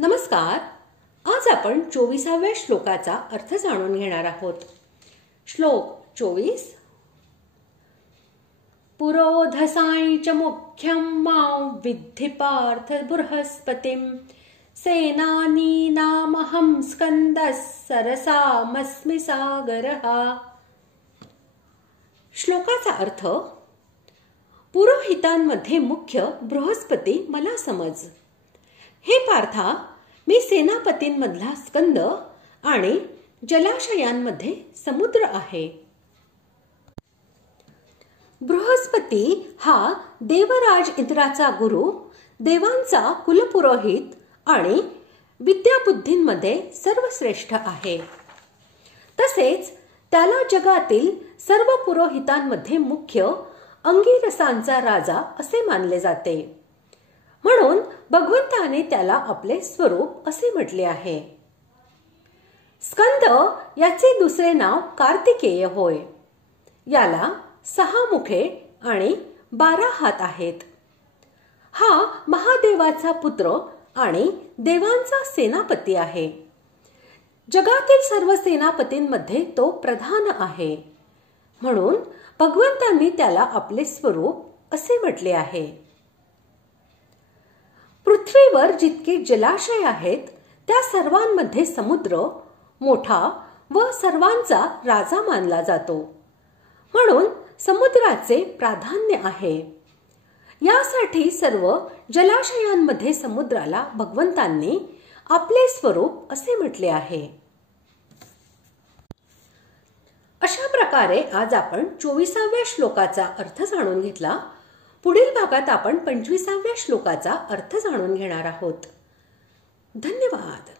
नमस्कार. आज आपण 24व्या श्लोकाचा अर्थ जाणून घेणार आहोत. श्लोक 24. पुरोधसाई च मुख्यं मां विद्धि पार्थ बृहस्पतिं सेनानीनामहं स्कंदः सरसामस्मि सागरः. श्लोकाचा अर्थ: पुरोहितांमध्ये मुख्य बृहस्पती मला समज. हे पार्था, मी सेनापतींमधला स्कंद आणि जलाशयांमध्ये समुद्र आहे. बृहस्पती हा देवराज इंद्राचा गुरु, देवांचा कुलपुरोहित आणि विद्याबुद्धींमध्ये सर्वश्रेष्ठ आहे. तसेच त्याला जगातील सर्व पुरोहितांमध्ये मुख्य अंगिरसांचा राजा असे मानले जाते. म्हणून भगवंताने त्याला आपले स्वरूप असे म्हटले आहे. स्कंद याचे दुसरे नाव कार्तिकेय होय. याला 6 मुखे आणि 12 हात आहेत. हा महादेवाचा पुत्र आणि देवांचा सेनापती आहे. जगातील सर्व सेनापतींमध्ये तो प्रधान आहे. म्हणून भगवंतांनी त्याला आपले स्वरूप असे म्हटले आहे. पृथ्वीवर जितके जलाशय आहेत त्या सर्वांमध्ये समुद्र मोठा व सर्वांचा राजा मानला जातो. म्हणून समुद्राचे प्राधान्य आहे. यासाठी सर्व जलाशयांमध्ये समुद्राला भगवंतांनी आपले स्वरूप असे म्हटले आहे. अशा प्रकारे आज आपण 24व्या श्लोकाचा अर्थ जाणून घेतला. पुढील भागात आपण 25व्या श्लोकाचा अर्थ जाणून घेणार आहोत. धन्यवाद.